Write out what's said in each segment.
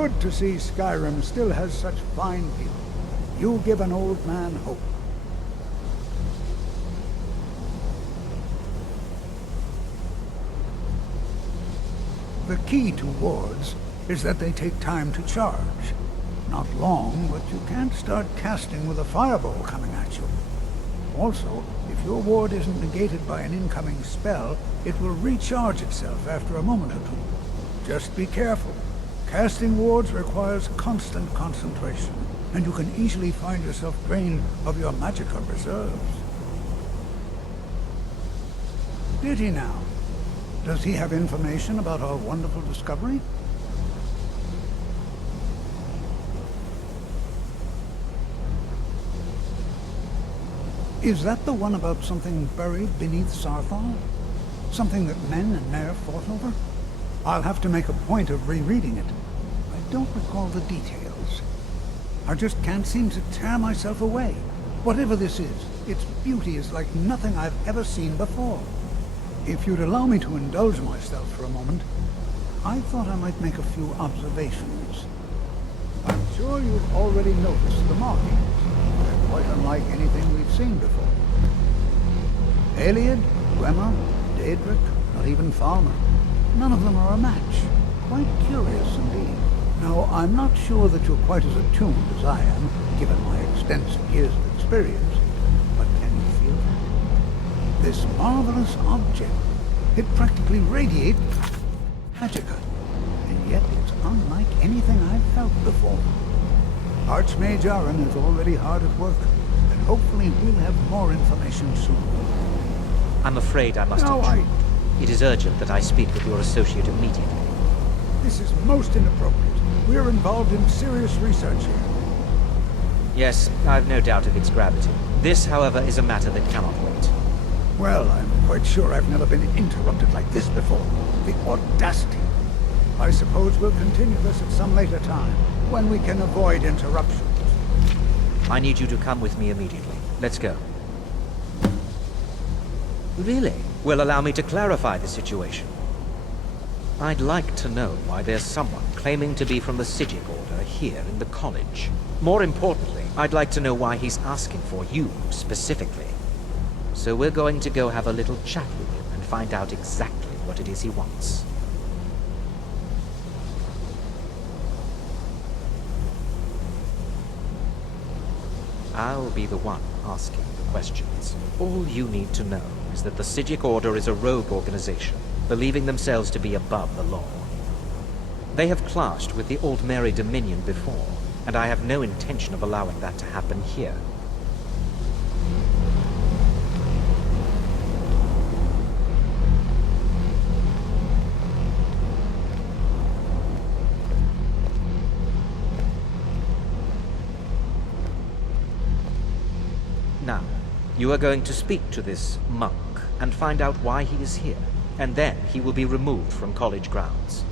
good to see Skyrim still has such fine people. You give an old man hope. The key to wards is that they take time to charge. Not long, but you can't start casting with a fireball coming at you. Also, if your ward isn't negated by an incoming spell, it will recharge itself after a moment or two. Just be careful. Casting wards requires constant concentration, and you can easily find yourself drained of your magical reserves. Did he now? Does he have information about our wonderful discovery? Is that the one about something buried beneath Sarthal? Something that men and Nair fought over? I'll have to make a point of rereading it. I don't recall the details. I just can't seem to tear myself away. Whatever this is, its beauty is like nothing I've ever seen before. If you'd allow me to indulge myself for a moment, I thought I might make a few observations. I'm sure you've already noticed the markings. They're quite unlike anything we've seen before. Eliad, Gwema, Daedric, not even Falmer. None of them are a match. Quite curious indeed. Now, I'm not sure that you're quite as attuned as I am, given my extensive years of experience, but can you feel it? This marvelous object, it practically radiates magicka, and yet it's unlike anything I've felt before. Archmage Aaron is already hard at work, and hopefully we'll have more information soon. I'm afraid I must intrude. It is urgent that I speak with your associate immediately. This is most inappropriate. We're involved in serious research here. Yes, I've no doubt of its gravity. This, however, is a matter that cannot wait. Well, I'm quite sure I've never been interrupted like this before. The audacity. I suppose we'll continue this at some later time, when we can avoid interruptions. I need you to come with me immediately. Let's go. Really? Well, allow me to clarify the situation. I'd like to know why there's someone claiming to be from the Sijic Order here in the college. More importantly, I'd like to know why he's asking for you, specifically. So we're going to go have a little chat with him and find out exactly what it is he wants. I'll be the one asking the questions. All you need to know is that the Sijic Order is a rogue organization, believing themselves to be above the law. They have clashed with the Old Mary Dominion before, and I have no intention of allowing that to happen here. Now, you are going to speak to this monk and find out why he is here, and then he will be removed from college grounds.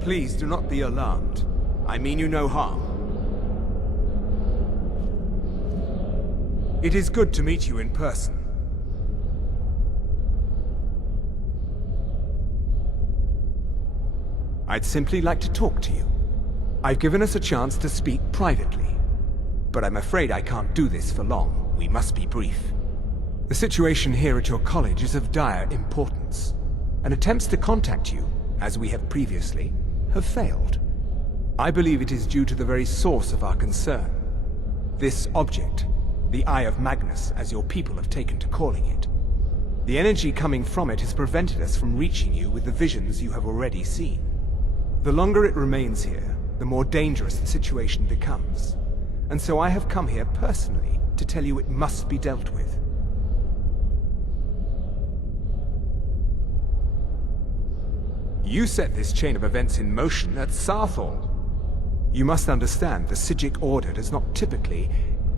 Please do not be alarmed. I mean you no harm. It is good to meet you in person. I'd simply like to talk to you. I've given us a chance to speak privately, but I'm afraid I can't do this for long. We must be brief. The situation here at your college is of dire importance, and attempts to contact you, as we have previously, have failed. I believe it is due to the very source of our concern. This object, the Eye of Magnus, as your people have taken to calling it. The energy coming from it has prevented us from reaching you with the visions you have already seen. The longer it remains here, the more dangerous the situation becomes. And so I have come here personally to tell you it must be dealt with. You set this chain of events in motion at Sarthal. You must understand the Psijic Order does not typically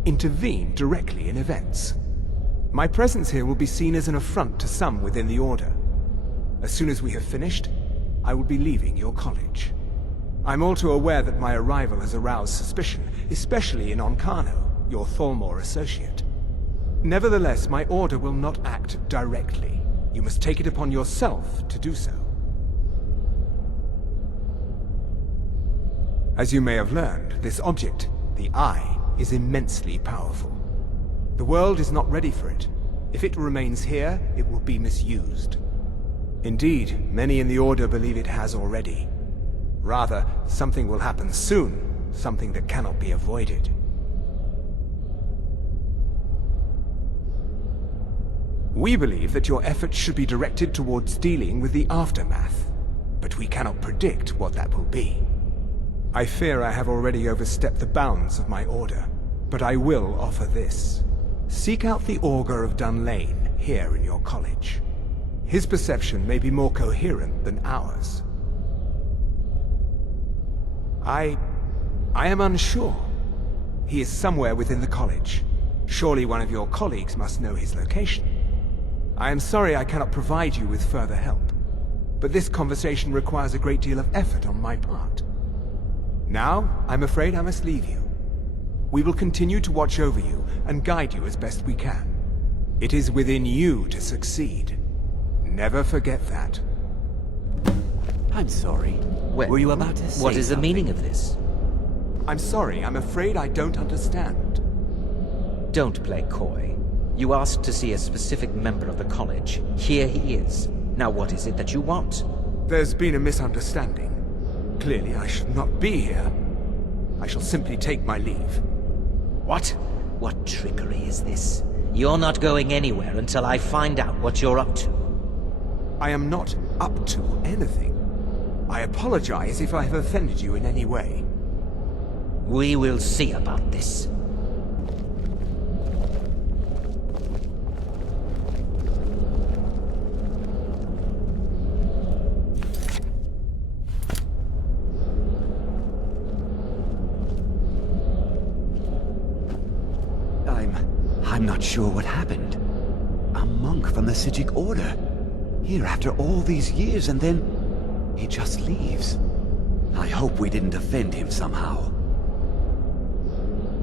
intervene directly in events. My presence here will be seen as an affront to some within the Order. As soon as we have finished, I will be leaving your college. I'm all too aware that my arrival has aroused suspicion, especially in Onkano, your Thalmor associate. Nevertheless, my order will not act directly. You must take it upon yourself to do so. As you may have learned, this object, the Eye, is immensely powerful. The world is not ready for it. If it remains here, it will be misused. Indeed, many in the Order believe it has already. Rather, something will happen soon, something that cannot be avoided. We believe that your efforts should be directed towards dealing with the aftermath, but we cannot predict what that will be. I fear I have already overstepped the bounds of my order, but I will offer this. Seek out the Augur of Dunlane here in your college. His perception may be more coherent than ours. I am unsure. He is somewhere within the college. Surely one of your colleagues must know his location. I am sorry I cannot provide you with further help, but this conversation requires a great deal of effort on my part. Now, I'm afraid I must leave you. We will continue to watch over you and guide you as best we can. It is within you to succeed. Never forget that. I'm sorry. Well, were you about to say what is the something? meaning of this? I'm sorry, I'm afraid I don't understand. Don't play coy. You asked to see a specific member of the college. Here he is. Now what is it that you want? There's been a misunderstanding. Clearly I should not be here. I shall simply take my leave. What? What trickery is this? You're not going anywhere until I find out what you're up to. I am not up to anything. I apologize if I have offended you in any way. We will see about this. I'm not sure what happened. A monk from the Psijic Order. Here after all these years, and then he just leaves. I hope we didn't offend him somehow.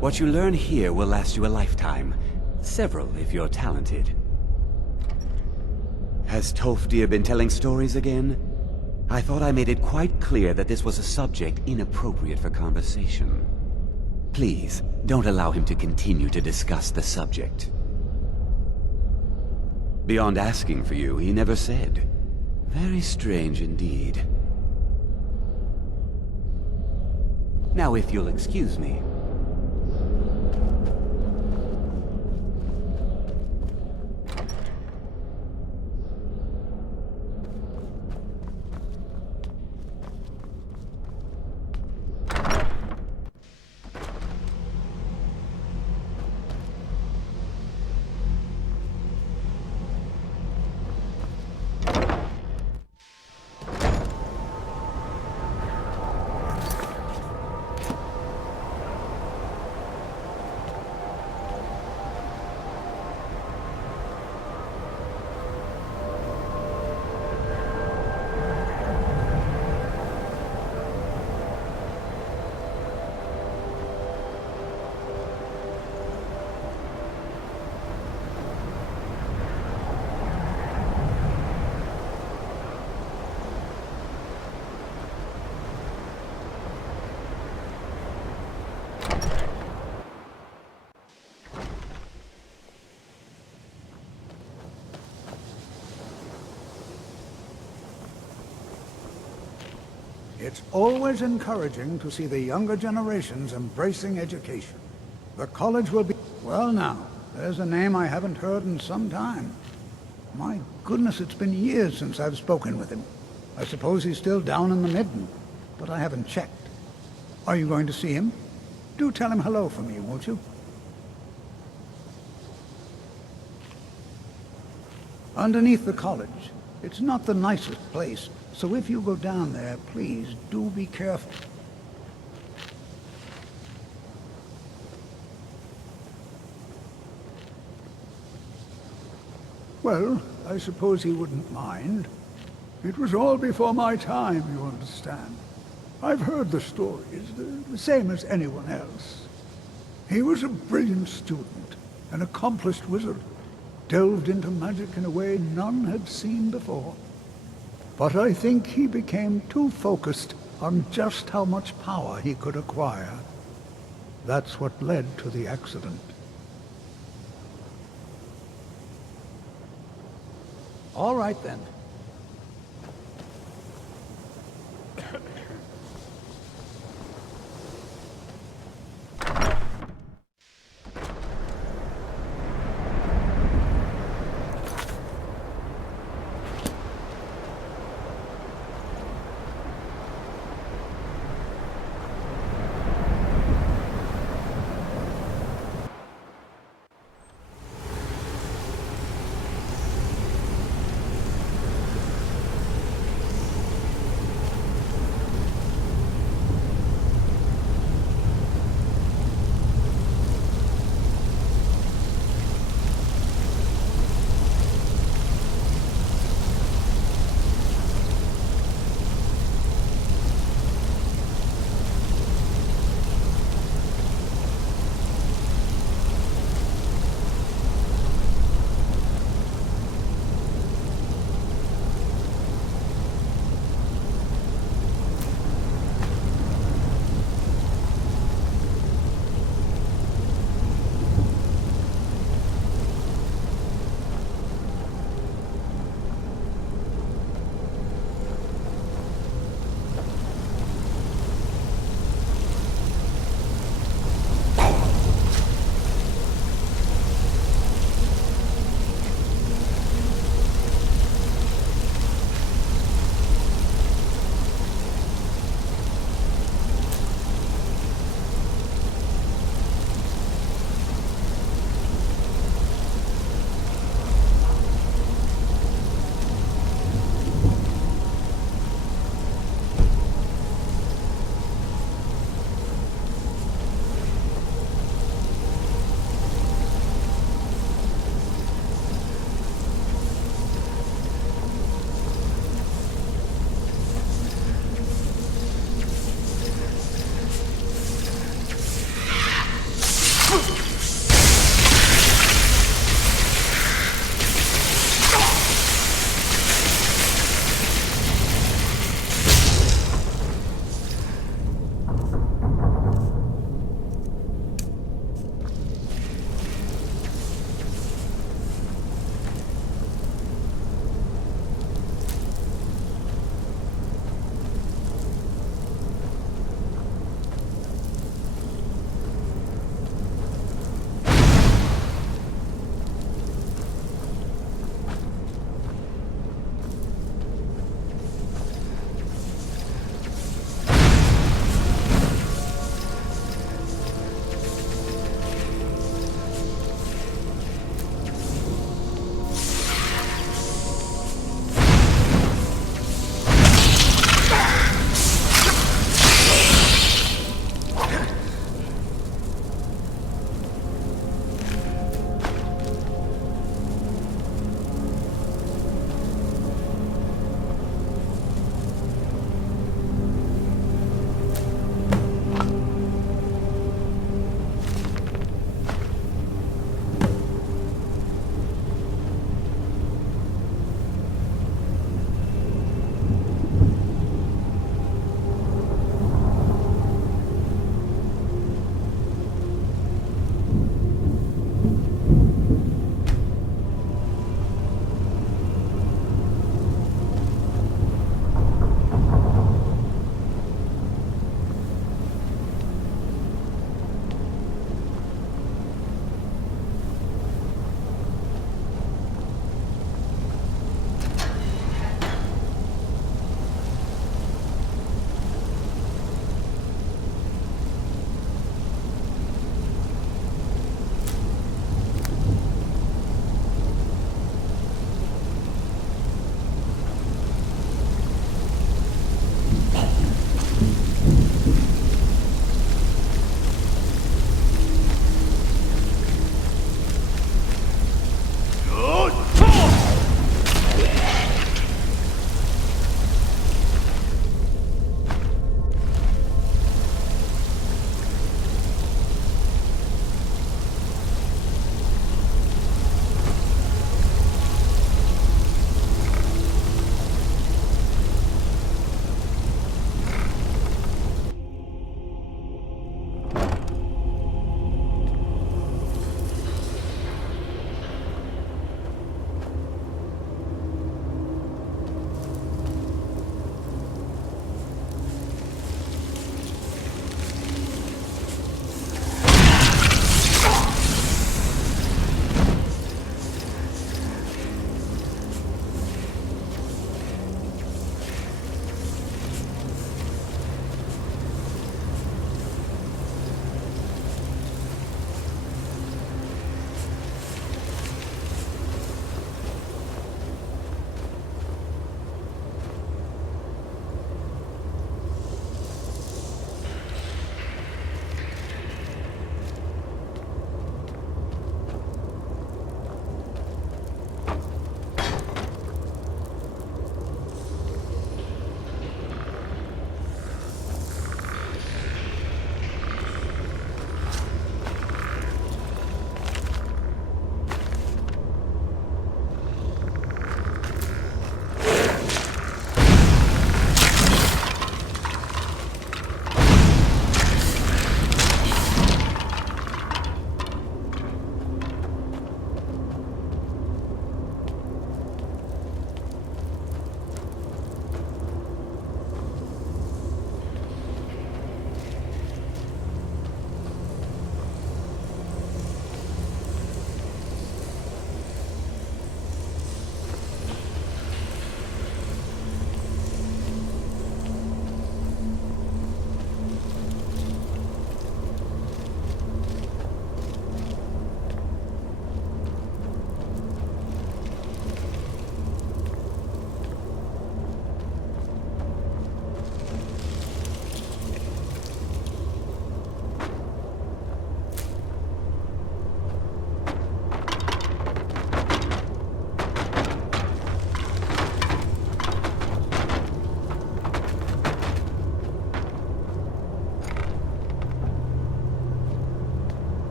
What you learn here will last you a lifetime. Several, if you're talented. Has Tolfdir been telling stories again? I thought I made it quite clear that this was a subject inappropriate for conversation. Please, don't allow him to continue to discuss the subject. Beyond asking for you, he never said. Very strange indeed. Now, if you'll excuse me. It's always encouraging to see the younger generations embracing education. The college will be... Well now, there's a name I haven't heard in some time. My goodness, it's been years since I've spoken with him. I suppose he's still down in the Midden, but I haven't checked. Are you going to see him? Do tell him hello for me, won't you? Underneath the college. It's not the nicest place, So if you go down there, please do be careful. Well, I suppose he wouldn't mind. It was all before my time, you understand. I've heard the stories, the same as anyone else. He was a brilliant student, an accomplished wizard, delved into magic in a way none had seen before. But I think he became too focused on just how much power he could acquire. That's what led to the accident. All right then.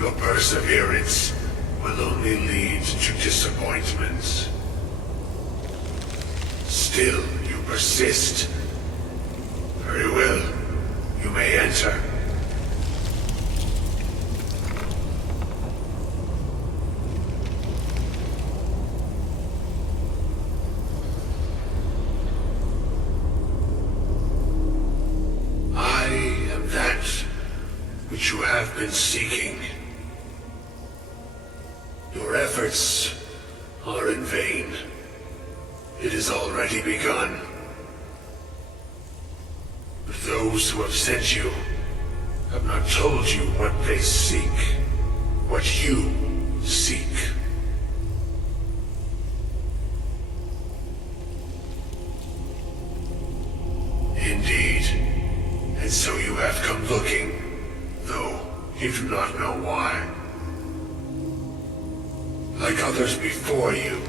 Your perseverance will only lead to disappointments. Still, you persist. Very well. You may enter. I am that which you have been seeking. Your efforts are in vain. It has already begun. But those who have sent you have not told you what they seek, what you seek. Indeed. And so you have come looking, though you do not know why. Like others before you,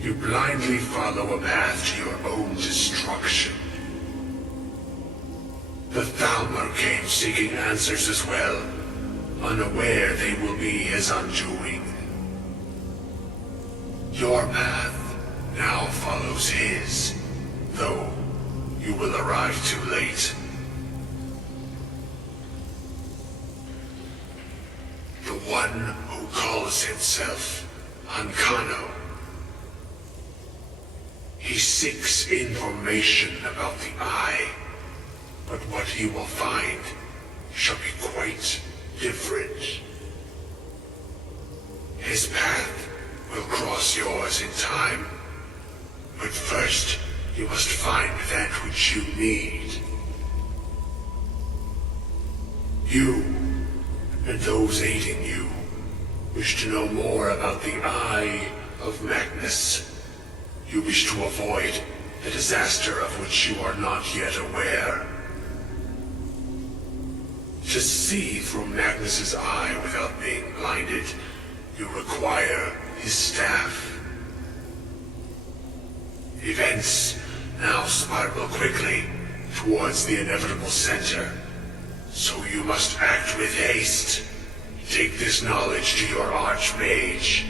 you blindly follow a path to your own destruction. The Thalmor came seeking answers as well, unaware they will be his undoing. Your path now follows his, though you will arrive too late. The one who calls himself Ankano. He seeks information about the Eye, but what he will find shall be quite different. His path will cross yours in time, but first you must find that which you need. You, and those aiding you, wish to know more about the Eye of Magnus. You wish to avoid the disaster of which you are not yet aware. To see through Magnus's eye without being blinded, you require his staff. Events now spiral quickly towards the inevitable center, so you must act with haste. Take this knowledge to your Archmage.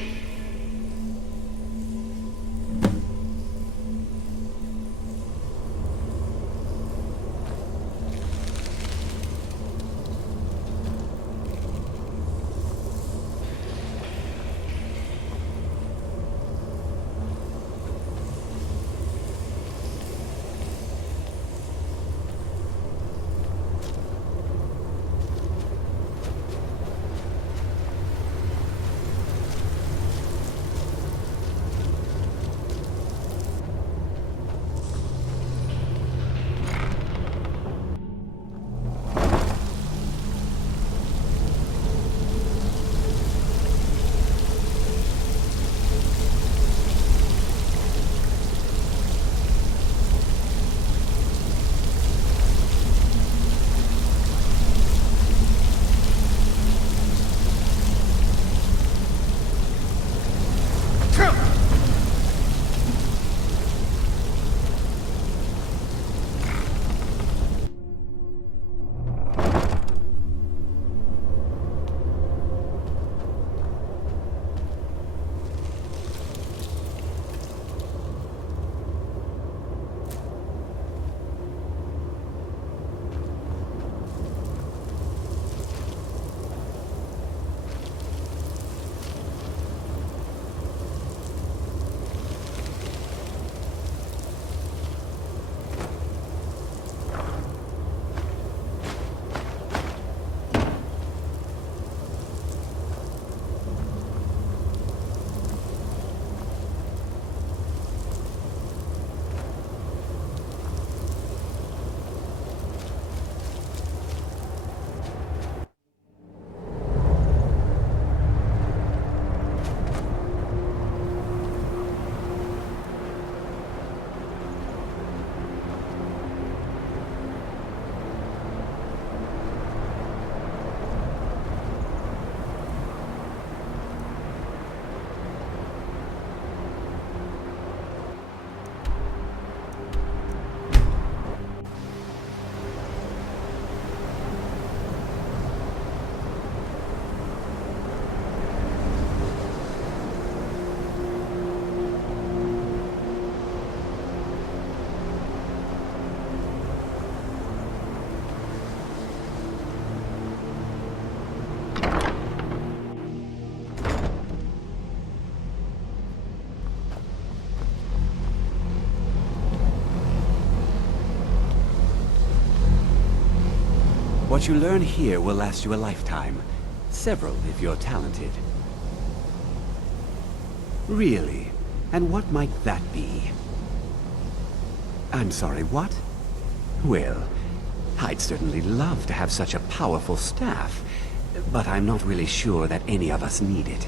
What you learn here will last you a lifetime. Several, if you're talented. Really? And what might that be? I'm sorry, what? Well, I'd certainly love to have such a powerful staff, but I'm not really sure that any of us need it.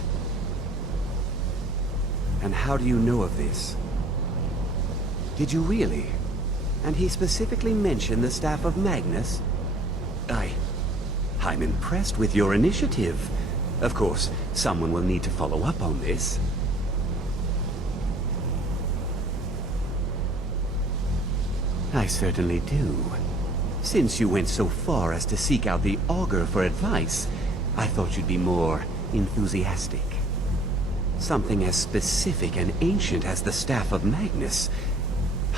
And how do you know of this? Did you really? And he specifically mentioned the staff of Magnus? I'm impressed with your initiative. Of course, someone will need to follow up on this. I certainly do. Since you went so far as to seek out the Augur for advice, I thought you'd be more enthusiastic. Something as specific and ancient as the Staff of Magnus.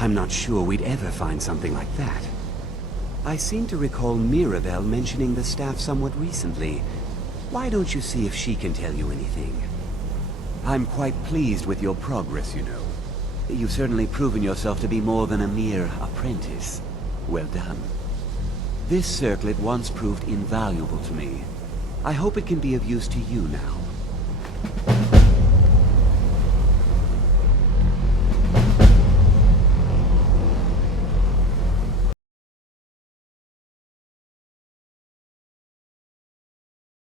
I'm not sure we'd ever find something like that. I seem to recall Mirabelle mentioning the staff somewhat recently. Why don't you see if she can tell you anything? I'm quite pleased with your progress, you know. You've certainly proven yourself to be more than a mere apprentice. Well done. This circlet once proved invaluable to me. I hope it can be of use to you now.